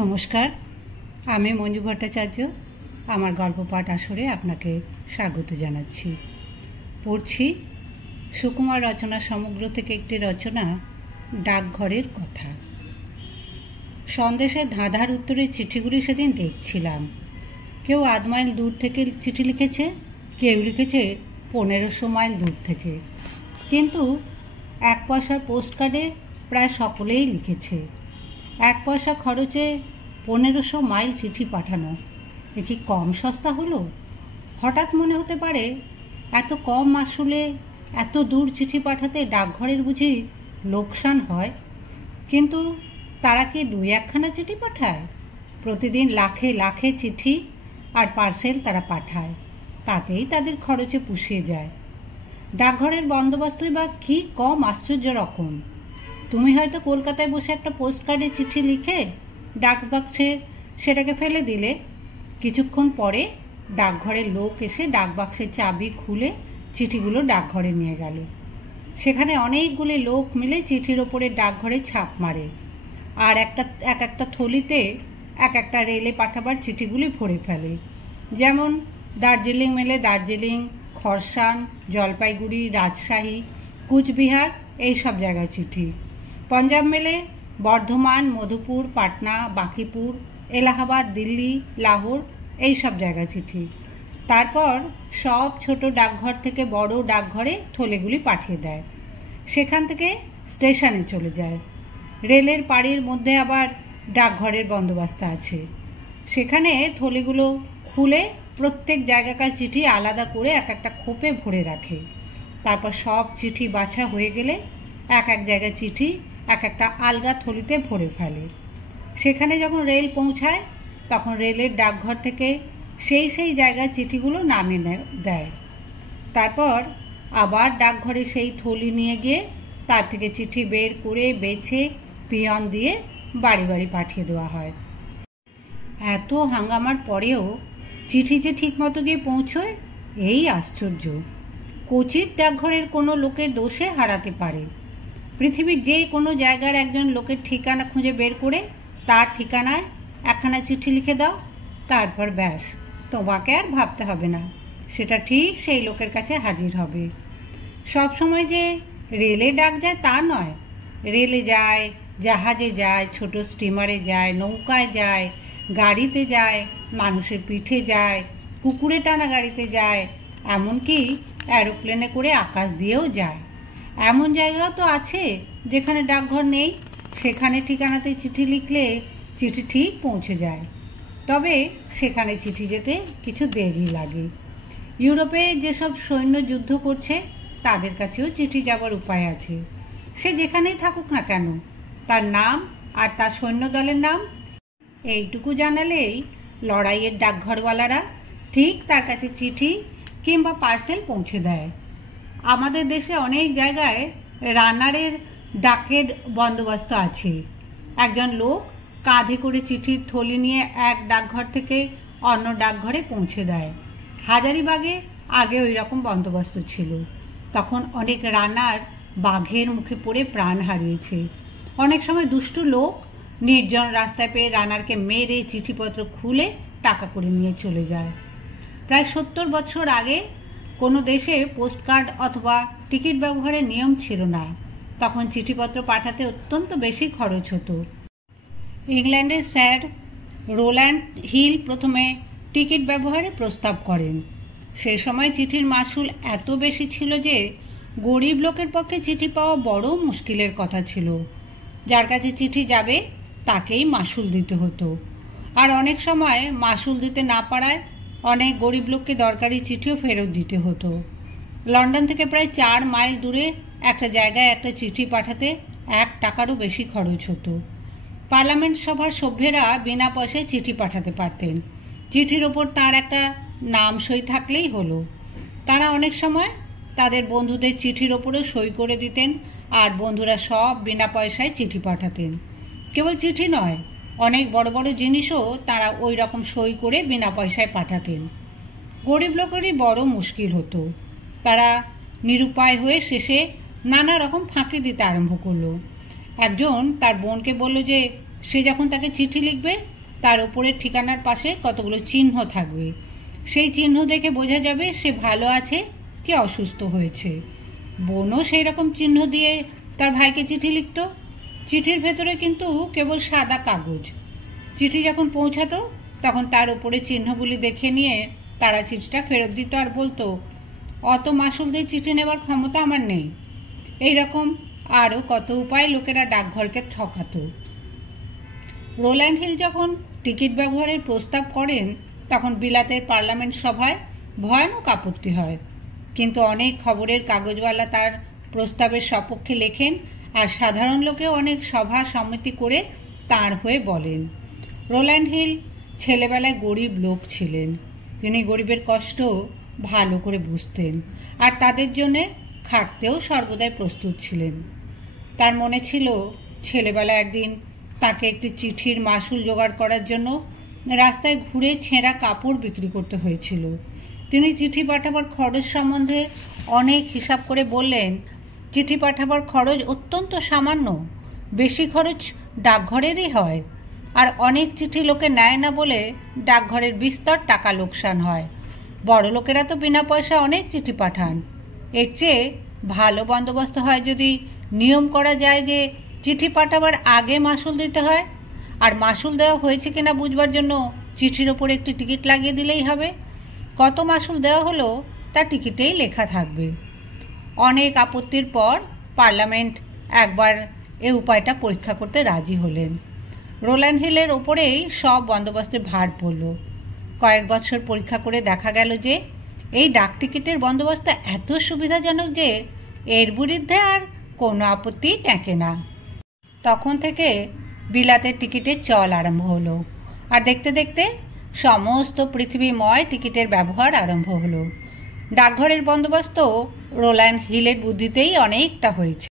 নমস্কার, আমি মঞ্জু ভট্টাচার্য। আমার গল্প পাঠ আসরে আপনাকে স্বাগত জানাচ্ছি। পড়ছি সুকুমার রচনা সমগ্র থেকে একটি রচনা, ডাকঘরের কথা। সন্দেশের ধাঁধার উত্তরের চিঠিগুলি সেদিন দেখছিলাম। কেউ 8 মাইল দূর থেকে চিঠি লিখেছে, কেউ লিখেছে 1500 মাইল দূর থেকে, কিন্তু 1 পয়সার পোস্টকার্ডে প্রায় সকলেই লিখেছে। 1 পয়সা খরচে 1500 মাইল চিঠি পাঠানো এ কি কম সস্তা হলো? হঠাৎ মনে হতে পারে, এত কম মাসুলে এত দূর চিঠি পাঠাতে ডাকঘরের বুঝি লোকসান হয়। কিন্তু তারা কি 2-1খানা চিঠি পাঠায়? প্রতিদিন লাখে লাখে চিঠি আর পার্সেল তারা পাঠায়, তাতেই তাদের খরচে পুষিয়ে যায়। ডাকঘরের বন্দোবস্তই বা কী কম আশ্চর্য রকম। তুমি হয়তো কলকাতায় বসে একটা পোস্টকার্ডে চিঠি লিখে ডাকবাক্সে সেটাকে ফেলে দিলে, কিছুক্ষণ পরে ডাকঘরের লোক এসে ডাকবাক্সের চাবি খুলে চিঠিগুলো ডাকঘরে নিয়ে গেল। সেখানে অনেকগুলি লোক মিলে চিঠির ওপরে ডাকঘরে ছাপ মারে, আর এক একটা থলিতে এক একটা রেলে পাঠাবার চিঠিগুলি ভরে ফেলে। যেমন দার্জিলিং মেলে দার্জিলিং, খরসান, জলপাইগুড়ি, রাজশাহী, কুচবিহার এই সব জায়গার চিঠি। পঞ্জাব মেলে বর্ধমান, মধুপুর, পাটনা, বাঁকিপুর, এলাহাবাদ, দিল্লি, লাহোর এই সব জায়গার চিঠি। তারপর সব ছোট ডাকঘর থেকে বড় ডাকঘরে থলেগুলি পাঠিয়ে দেয়। সেখান থেকে স্টেশনে চলে যায়। রেলের পাড়ির মধ্যে আবার ডাকঘরের বন্দোবস্ত আছে। সেখানে থলেগুলো খুলে প্রত্যেক জায়গাকার চিঠি আলাদা করে এক একটা খোপে ভরে রাখে। তারপর সব চিঠি বাছা হয়ে গেলে এক এক জায়গায় চিঠি এক একটা আলগা থলিতে ভরে ফেলে। সেখানে যখন রেল পৌঁছায় তখন রেলের ডাকঘর থেকে সেই জায়গায় চিঠিগুলো নামিয়ে দেয়। তারপর আবার ডাকঘরে সেই থলি নিয়ে গিয়ে তার থেকে চিঠি বের করে বেছে পিয়ন দিয়ে বাড়ি বাড়ি পাঠিয়ে দেওয়া হয়। এত হাঙ্গামার পরেও চিঠি যে ঠিকমতো গিয়ে পৌঁছয়, এই আশ্চর্য। কোচিত ডাকঘরের কোনো লোকের দোষে হারাতে পারে। পৃথিবীর যে কোনো জায়গার একজন লোকের ঠিকানা খুঁজে বের করে তার ঠিকানায় একখানা চিঠি লিখে দাও, তারপর ব্যাস, তোমাকে আর ভাবতে হবে না, সেটা ঠিক সেই লোকের কাছে হাজির হবে। সব সময় যে রেলে ডাক যায় তা নয়। রেলে যায়, জাহাজে যায়, ছোট স্টিমারে যায়, নৌকায় যায়, গাড়িতে যায়, মানুষের পিঠে যায়, কুকুরে টানা গাড়িতে যায়, এমনকি অ্যারোপ্লেনে করে আকাশ দিয়েও যায়। এমন জায়গাও তো আছে যেখানে ডাকঘর নেই, সেখানে ঠিকানাতে চিঠি লিখলে চিঠি ঠিক পৌঁছে যায়। তবে সেখানে চিঠি যেতে কিছু দেরি লাগে। ইউরোপে যেসব সৈন্য যুদ্ধ করছে তাদের কাছেও চিঠি যাবার উপায় আছে। সে যেখানেই থাকুক না কেন, তার নাম আর তার সৈন্যদলের নাম এইটুকু জানালেই লড়াইয়ের ডাকঘরওয়ালারা ঠিক তার কাছে চিঠি কিংবা পার্সেল পৌঁছে দেয়। আমাদের দেশে অনেক জায়গায় রানারের ডাকের বন্দোবস্ত আছে। একজন লোক কাঁধে করে চিঠির থলি নিয়ে এক ডাকঘর থেকে অন্য ডাকঘরে পৌঁছে দেয়। হাজারিবাগে আগে ওই রকম বন্দোবস্ত ছিল। তখন অনেক রানার বাঘের মুখে পড়ে প্রাণ হারিয়েছে। অনেক সময় দুষ্টু লোক নির্জন রাস্তায় পেয়ে রানারকে মেরে চিঠিপত্র খুলে টাকা করে নিয়ে চলে যায়। প্রায় 70 বছর আগে কোনো দেশে পোস্টকার্ড অথবা টিকিট ব্যবহারের নিয়ম ছিল না। তখন চিঠিপত্র পাঠাতে অত্যন্ত বেশি খরচ হতো। ইংল্যান্ডের স্যার রোল্যান্ড হিল প্রথমে টিকিট ব্যবহারের প্রস্তাব করেন। সে সময় চিঠির মাসুল এত বেশি ছিল যে গরিব লোকের পক্ষে চিঠি পাওয়া বড় মুশকিলের কথা ছিল। যার কাছে চিঠি যাবে তাকেই মাসুল দিতে হতো, আর অনেক সময় মাসুল দিতে না পারায় অনেক গরিব লোককে দরকারি চিঠিও ফেরত দিতে হতো। লন্ডন থেকে প্রায় 4 মাইল দূরে একটা জায়গায় একটা চিঠি পাঠাতে 1 টাকারও বেশি খরচ হতো। পার্লামেন্ট সভার সভ্যেরা বিনা পয়সায় চিঠি পাঠাতে পারতেন। চিঠির ওপর তার একটা নাম সই থাকলেই হলো। তারা অনেক সময় তাদের বন্ধুদের চিঠির ওপরেও সই করে দিতেন, আর বন্ধুরা সব বিনা পয়সায় চিঠি পাঠাতেন। কেবল চিঠি নয়, অনেক বড় বড় জিনিসও তারা ওই রকম সই করে বিনা পয়সায় পাঠাতেন। গরিব লোকেরই বড় মুশকিল হতো। তারা নিরুপায় হয়ে শেষে নানা রকম ফাঁকি দিতে আরম্ভ করলো। একজন তার বোনকে বলল যে সে যখন তাকে চিঠি লিখবে তার উপরের ঠিকানার পাশে কতগুলো চিহ্ন থাকবে। সেই চিহ্ন দেখে বোঝা যাবে সে ভালো আছে কি অসুস্থ হয়েছে। বোনও সেই রকম চিহ্ন দিয়ে তার ভাইকে চিঠি লিখত। চিঠির ভেতরে কিন্তু কেবল সাদা কাগজ। চিঠি যখন পৌঁছাতো তখন তার উপরে চিহ্নগুলি দেখে নিয়ে তারা চিঠিটা ফেরত দিত আর বলতো, অত মাসুল দিয়ে চিঠি নেবার ক্ষমতা আমার নেই। এইরকম আরও কত উপায় লোকেরা ডাকঘরকে ঠকাতো। রোল্যান্ড হিল যখন টিকিট ব্যবহারের প্রস্তাব করেন তখন বিলাতের পার্লামেন্ট সভায় ভয়ানক আপত্তি হয়, কিন্তু অনেক খবরের কাগজওয়ালা তার প্রস্তাবের সপক্ষে লেখেন আর সাধারণ লোকেও অনেক সভা সমিতি করে তার হয়ে বলেন। রোল্যান্ড হিল ছেলেবেলায় গরিব লোক ছিলেন। তিনি গরিবের কষ্ট ভালো করে বুঝতেন আর তাদের জন্যে খাটতেও সর্বদাই প্রস্তুত ছিলেন। তার মনে ছিল ছেলেবেলা একদিন তাকে একটি চিঠির মাসুল জোগাড় করার জন্য রাস্তায় ঘুরে ছেঁড়া কাপড় বিক্রি করতে হয়েছিল। তিনি চিঠি পাঠাবার খরচ সম্বন্ধে অনেক হিসাব করে বললেন, চিঠি পাঠাবার খরচ অত্যন্ত সামান্য, বেশি খরচ ডাকঘরেরই হয়, আর অনেক চিঠি লোকে নেয় না বলে ডাকঘরের বিস্তর টাকা লোকসান হয়। বড় লোকেরা তো বিনা পয়সা অনেক চিঠি পাঠান। এর চেয়ে ভালো বন্দোবস্ত হয় যদি নিয়ম করা যায় যে চিঠি পাঠাবার আগে মাসুল দিতে হয়, আর মাসুল দেওয়া হয়েছে কিনা বুঝবার জন্য চিঠির ওপর একটি টিকিট লাগিয়ে দিলেই হবে। কত মাসুল দেওয়া হলো তা টিকিটেই লেখা থাকবে। অনেক আপত্তির পর পার্লামেন্ট একবার এ উপায়টা পরীক্ষা করতে রাজি হলেন। রোল্যান্ড হিলের ওপরেই সব বন্দোবস্তের ভার পড়ল। কয়েক বছর পরীক্ষা করে দেখা গেল যে এই ডাক টিকিটের বন্দোবস্ত এত সুবিধাজনক যে এর বিরুদ্ধে আর কোনো আপত্তি টেকে না। তখন থেকে বিলাতের টিকিটের চল আরম্ভ হলো, আর দেখতে দেখতে সমস্ত পৃথিবীময় টিকিটের ব্যবহার আরম্ভ হলো। ডাকঘরের বন্দোবস্ত রোল্যান্ড হিলের বুদ্ধিতেই অনেকটা হয়েছে।